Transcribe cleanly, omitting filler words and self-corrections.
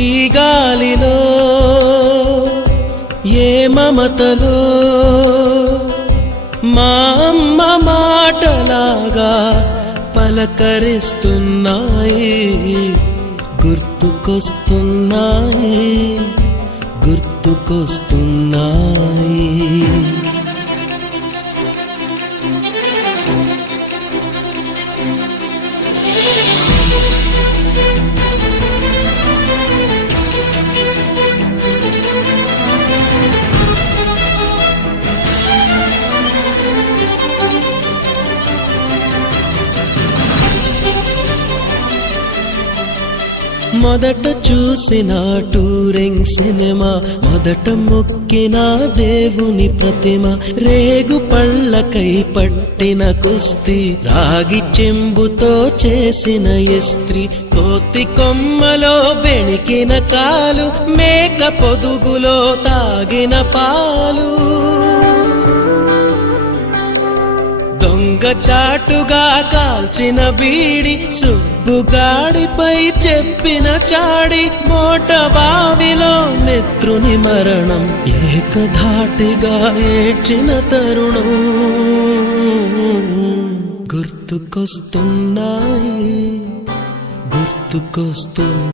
ఈ గాలిలో ఏ మమతలో మా అమ్మ మాటలాగా పలకరిస్తున్నాయి, గుర్తుకొస్తున్నాయి, గుర్తుకొస్తున్నాయి. మొదట చూసిన టూరింగ్ సినిమా, మొదట మొక్కిన దేవుని ప్రతిమ, రేగు పళ్ళకై పట్టిన కుస్తీ, రాగి చెంబుతో చేసిన ఇస్త్రీ, కోతి కొమ్మలో బెణికిన కాలు, మేక పొదుగులో తాగిన పాలు, దొంగ చాటుగా కాల్చిన బీడి, సుబ్బుగాడిపై చెప్పిన చాడి, మోట బావిలో మిత్రుని మరణం, ఏకధాటిగా ఏడ్చిన తరుణం గుర్తుకొస్తున్నాయి, గుర్తుకొస్తున్నాయి.